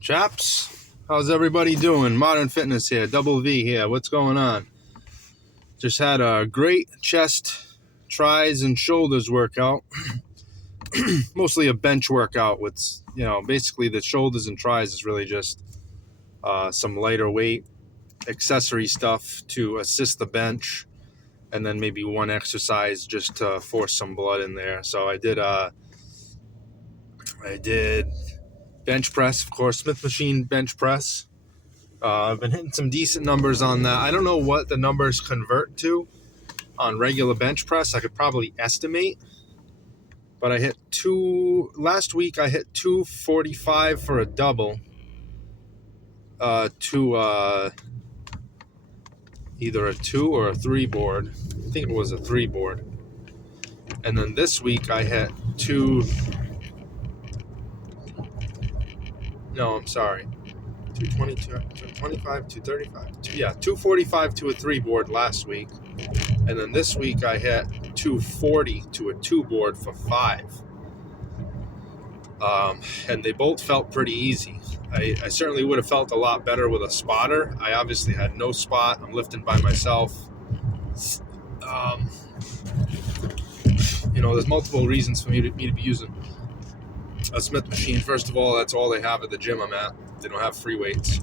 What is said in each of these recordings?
Chaps, how's everybody doing? Modern Fitness here, Double V here. What's going on? Just had a great chest, tries, and shoulders workout. Mostly a bench workout with, basically the shoulders and tries is really just some lighter weight accessory stuff to assist the bench, and then maybe one exercise just to force some blood in there. So I did bench press, of course, Smith machine bench press. I've been hitting some decent numbers on that. I don't know what the numbers convert to on regular bench press. I could probably estimate, but last week I hit 245 for a double to either a 2 or a 3 board. I think it was a 3 board. And then this week I hit 220, 225, 235. 245 to a 3 board last week. And then this week I hit 240 to a 2 board for 5. And they both felt pretty easy. I certainly would have felt a lot better with a spotter. I obviously had no spot. I'm lifting by myself. There's multiple reasons for me to be using a Smith machine. First of all, that's all they have at the gym I'm at. They don't have free weights.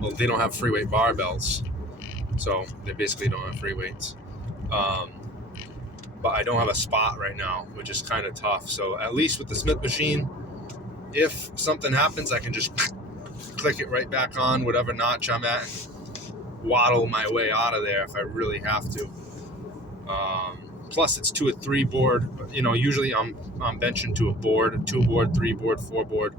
Well, they don't have free weight barbells. So they basically don't have free weights. But I don't have a spot right now, which is kind of tough. So at least with the Smith machine, if something happens, I can just click it right back on whatever notch I'm at and waddle my way out of there if I really have to. Plus, it's to a 3 board. Usually I'm benching to a board, a 2 board, 3 board, 4 board.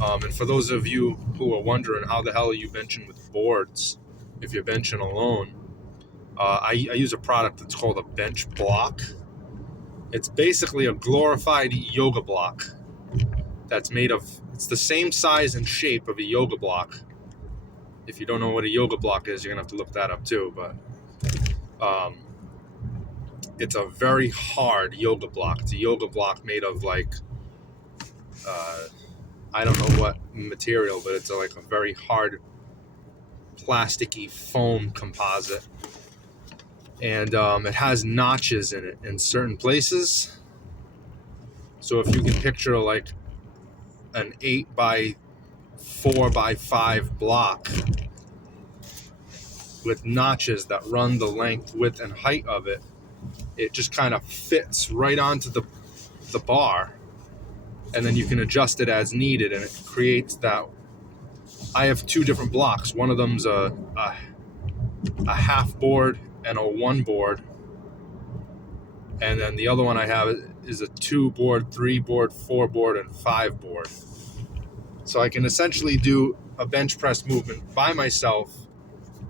And for those of you who are wondering how the hell are you benching with boards if you're benching alone, I use a product that's called a bench block. It's basically a glorified yoga block that's it's the same size and shape of a yoga block. If you don't know what a yoga block is, you're going to have to look that up too. But it's a very hard yoga block. It's a yoga block made of I don't know what material, but it's like a very hard plasticky foam composite. And it has notches in it in certain places. So if you can picture like an 8 by 4 by 5 block with notches that run the length, width, and height of it, it just kind of fits right onto the bar, and then you can adjust it as needed, and it creates that. I have 2 different blocks. One of them's a half board and a 1 board, and then the other one I have is a 2 board, 3 board, 4 board, and 5 board. So I can essentially do a bench press movement by myself,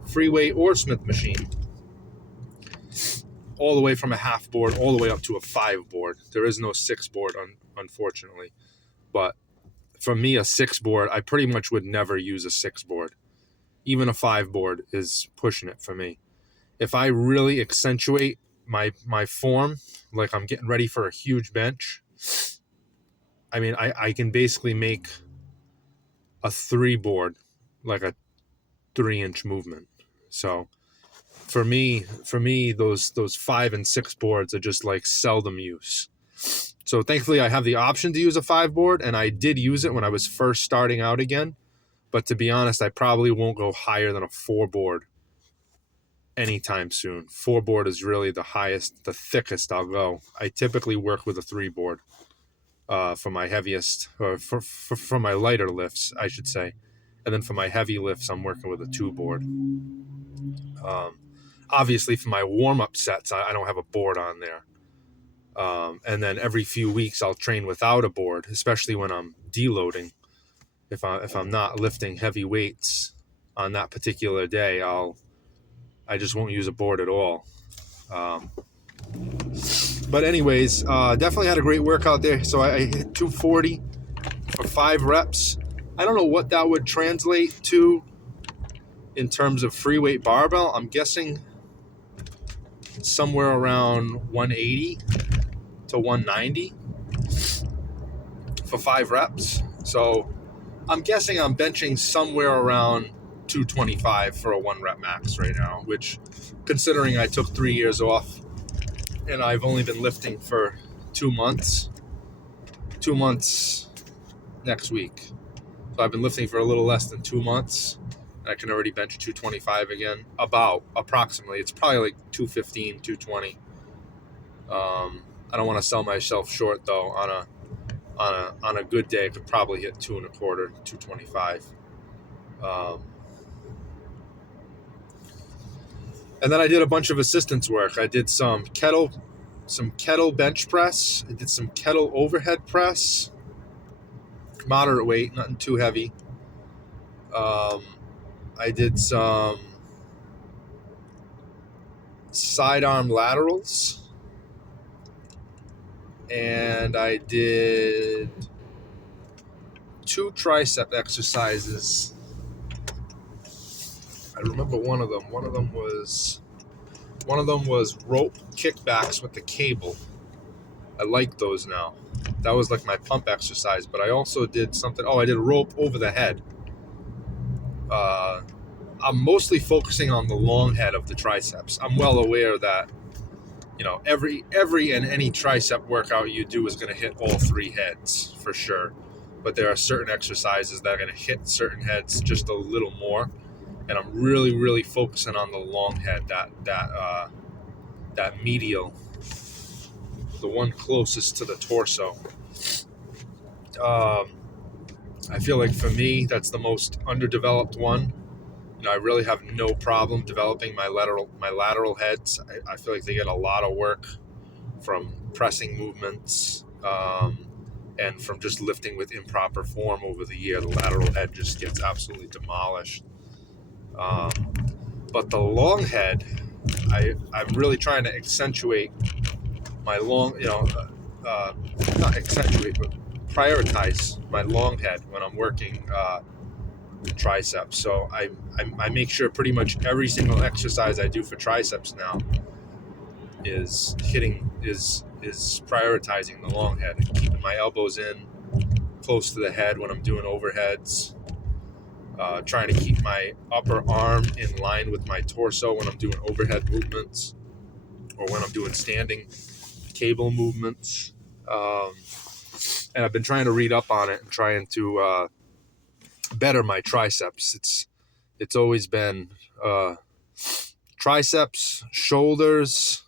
free weight or Smith machine, all the way from a half board all the way up to a 5 board. There is no 6 board, unfortunately. But for me, a 6 board, I pretty much would never use a 6 board. Even a 5 board is pushing it for me. If I really accentuate my form, like I'm getting ready for a huge bench, I can basically make a 3 board like a 3-inch movement. So for me, those 5 and 6 boards are just like seldom use. So thankfully I have the option to use a 5 board, and I did use it when I was first starting out again. But to be honest, I probably won't go higher than a 4 board anytime soon. 4 board is really the thickest I'll go. I typically work with a 3 board for my heaviest, or for my lighter lifts, I should say. And then for my heavy lifts, I'm working with a 2 board. Obviously, for my warm-up sets, I don't have a board on there. And then every few weeks, I'll train without a board, especially when I'm deloading. If I'm not lifting heavy weights on that particular day, I just won't use a board at all. But anyways, definitely had a great workout there. So I hit 240 for 5 reps. I don't know what that would translate to in terms of free weight barbell. I'm guessing somewhere around 180 to 190 for 5 reps. So I'm guessing I'm benching somewhere around 225 for a 1 rep max right now, which, considering I took 3 years off and I've only been lifting for 2 months, 2 months next week. So I've been lifting for a little less than 2 months, and I can already bench 225 again, approximately. It's probably like 215, 220. I don't want to sell myself short though. On a good day, I could probably hit 225, 225. And then I did a bunch of assistance work. I did some kettle bench press. I did some kettle overhead press, moderate weight, nothing too heavy. I did some sidearm laterals, and I did 2 tricep exercises. I remember one of them. One of them was rope kickbacks with the cable. I like those now. That was like my pump exercise, but I also did something. I did rope over the head. I'm mostly focusing on the long head of the triceps. I'm well aware that, every and any tricep workout you do is going to hit all 3 heads for sure. But there are certain exercises that are going to hit certain heads just a little more. And I'm really, really focusing on the long head, that medial, the one closest to the torso. I feel like for me, that's the most underdeveloped one. I really have no problem developing my lateral heads. I feel like they get a lot of work from pressing movements and from just lifting with improper form over the year. The lateral head just gets absolutely demolished. But the long head, I'm really trying to accentuate my long, not accentuate, but prioritize my long head when I'm working triceps. So I make sure pretty much every single exercise I do for triceps now is prioritizing the long head and keeping my elbows in close to the head when I'm doing overheads. Trying to keep my upper arm in line with my torso when I'm doing overhead movements or when I'm doing standing cable movements. And I've been trying to read up on it and trying to better my triceps. It's always been triceps, shoulders.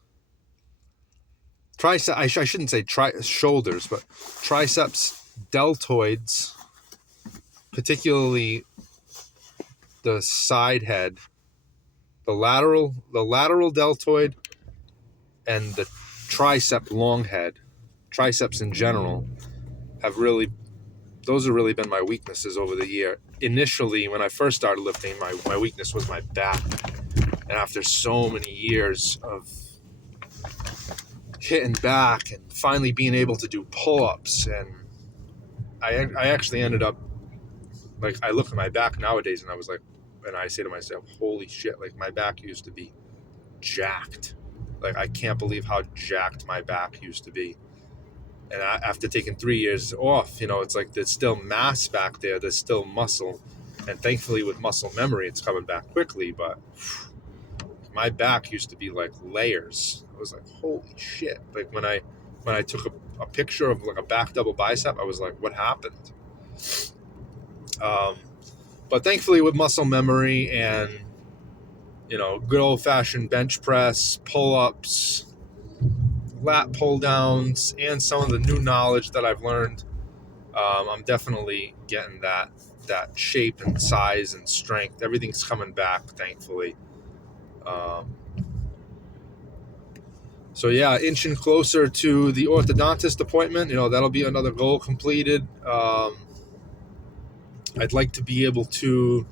I shouldn't say shoulders, but triceps, deltoids, particularly the side head, the lateral deltoid, and the tricep long head. Triceps in general those have really been my weaknesses over the year. Initially, when I first started lifting, my weakness was my back. And after so many years of hitting back and finally being able to do pull-ups, and I actually ended up, like, I look at my back nowadays and I say to myself, holy shit, like, my back used to be jacked. Like, I can't believe how jacked my back used to be. And after taking 3 years off, it's like there's still mass back there. There's still muscle. And thankfully with muscle memory, it's coming back quickly. But my back used to be like layers. I was like, holy shit. Like when I took a picture of like a back double bicep, I was like, what happened? But thankfully with muscle memory and, good old fashioned bench press, pull-ups, lat pull downs, and some of the new knowledge that I've learned, I'm definitely getting that shape and size and strength. Everything's coming back, thankfully. So yeah, inching closer to the orthodontist appointment. That'll be another goal completed. I'd like to be able to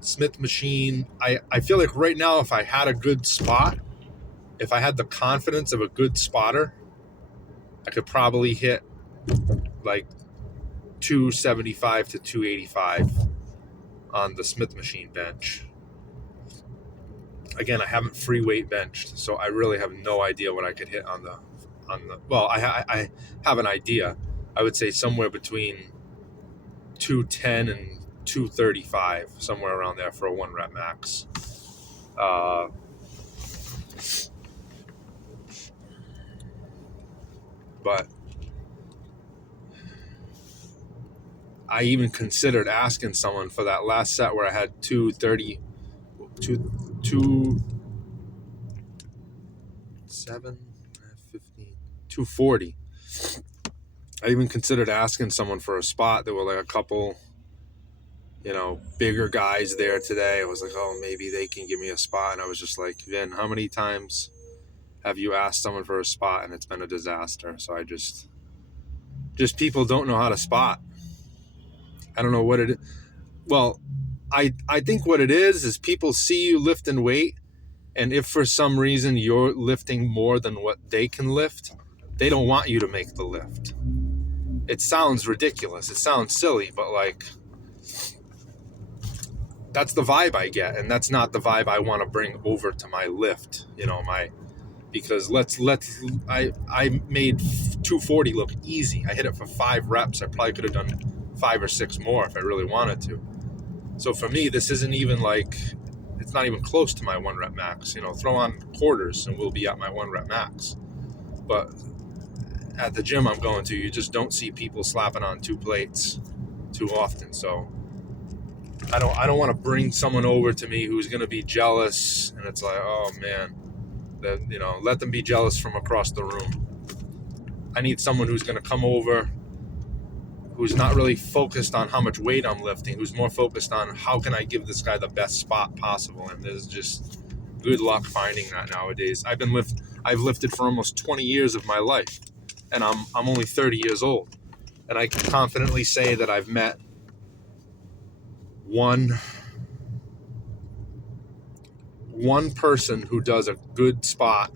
Smith machine. I feel like right now, if I had a good spot, if I had the confidence of a good spotter, I could probably hit like 275 to 285 on the Smith machine bench. Again, I haven't free weight benched, so I really have no idea what I could hit on the. Well, I have an idea. I would say somewhere between 210 and 235, somewhere around there for a 1 rep max. But I even considered asking someone for that last set where I had 230, 240. I even considered asking someone for a spot. There were like a couple, bigger guys there today. I was like, oh, maybe they can give me a spot. And I was just like, Vin, how many times have you asked someone for a spot and it's been a disaster? So I just people don't know how to spot. I don't know what it is. Well, I think what it is people see you lifting weight, and if for some reason you're lifting more than what they can lift, they don't want you to make the lift. It sounds ridiculous. It sounds silly, but like, that's the vibe I get, and that's not the vibe I want to bring over to my lift. Because I made 240 look easy. I hit it for 5 reps. I probably could have done 5 or 6 more if I really wanted to. So for me, this isn't even like, it's not even close to my 1 rep max. Throw on quarters and we'll be at my 1 rep max. But at the gym I'm going to, you just don't see people slapping on 2 plates too often. So I don't want to bring someone over to me who's going to be jealous, and it's like, oh man, let them be jealous from across the room. I need someone who's going to come over, who's not really focused on how much weight I'm lifting, who's more focused on how can I give this guy the best spot possible. And there's just good luck finding that nowadays. I've lifted for almost 20 years of my life, and I'm only 30 years old, and I can confidently say that I've met one person who does a good spot,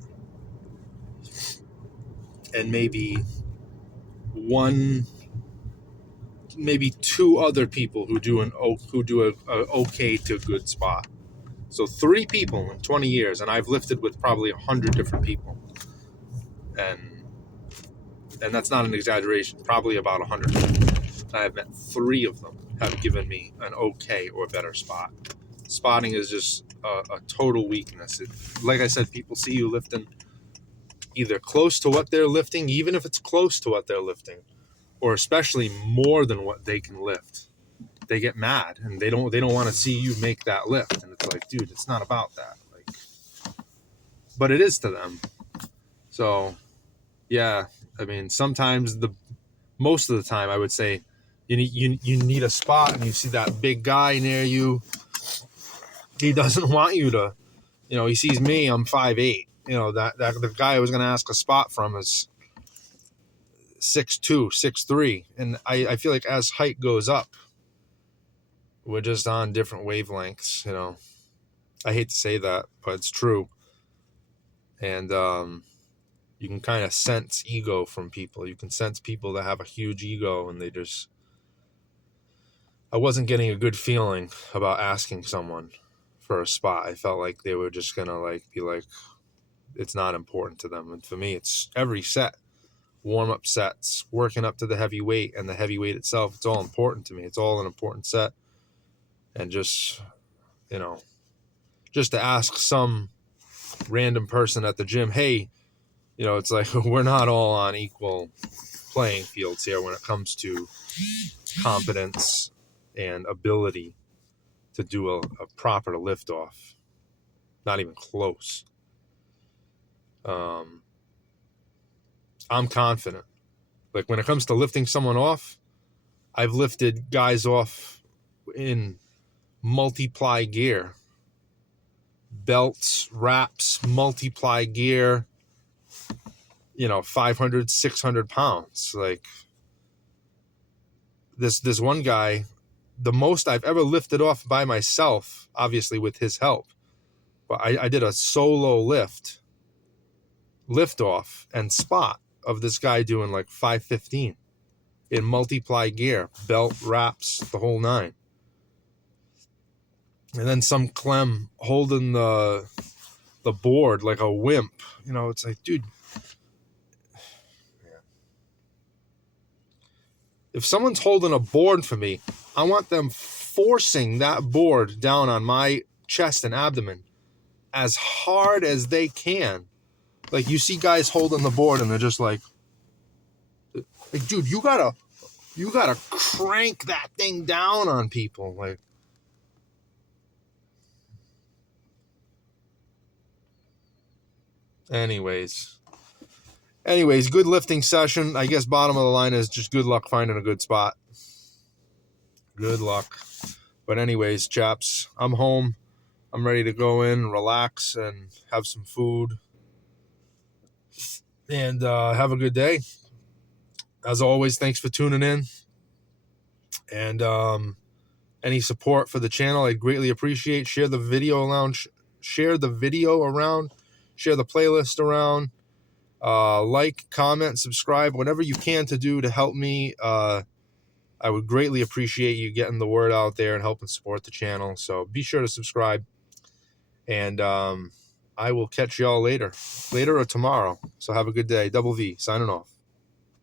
and maybe 2 other people who do a okay to good spot. So 3 people in 20 years, and I've lifted with probably 100 different people, and that's not an exaggeration. Probably about 100 people. I have met 3 of them have given me an okay or better spot. Spotting is just a total weakness. Like I said, people see you lifting either close to what they're lifting, even if it's close to what they're lifting, or especially more than what they can lift. They get mad, and they don't want to see you make that lift. And it's like, dude, it's not about that. But it is to them. So, yeah, I mean, sometimes most of the time, I would say, you need a spot, and you see that big guy near you. He doesn't want you to, he sees me, I'm 5'8". That the guy I was going to ask a spot from is 6'2", 6'3". And I feel like as height goes up, we're just on different wavelengths, I hate to say that, but it's true. And you can kind of sense ego from people. You can sense people that have a huge ego, and I wasn't getting a good feeling about asking someone for a spot. I felt like they were just gonna be like, it's not important to them. And for me, it's every set, warm-up sets, working up to the heavy weight, and the heavy weight itself, it's all important to me. It's all an important set. And just to ask some random person at the gym, hey, it's like, we're not all on equal playing fields here when it comes to competence and ability to do a proper lift off. Not even close. I'm confident. Like, when it comes to lifting someone off, I've lifted guys off in multiply gear. Belts, wraps, multiply gear, 500, 600 pounds. Like, this one guy, the most I've ever lifted off by myself, obviously with his help, but I did a solo lift off and spot of this guy doing like 515 in multiply gear, belt, wraps, the whole 9. And then some Clem holding the board like a wimp. It's like, dude. If someone's holding a board for me, I want them forcing that board down on my chest and abdomen as hard as they can. Like, you see guys holding the board and they're just like, dude, you gotta crank that thing down on people. Like, anyways, good lifting session. I guess bottom of the line is just good luck finding a good spot. Good luck. But anyways, chaps, I'm home. I'm ready to go in, relax, and have some food. And have a good day. As always, thanks for tuning in. And any support for the channel, I'd greatly appreciate. Share the video around. Share the playlist around. Like, comment, subscribe, whatever you can to do to help me. I would greatly appreciate you getting the word out there and helping support the channel. So be sure to subscribe. And I will catch y'all later or tomorrow. So have a good day. Double V, signing off.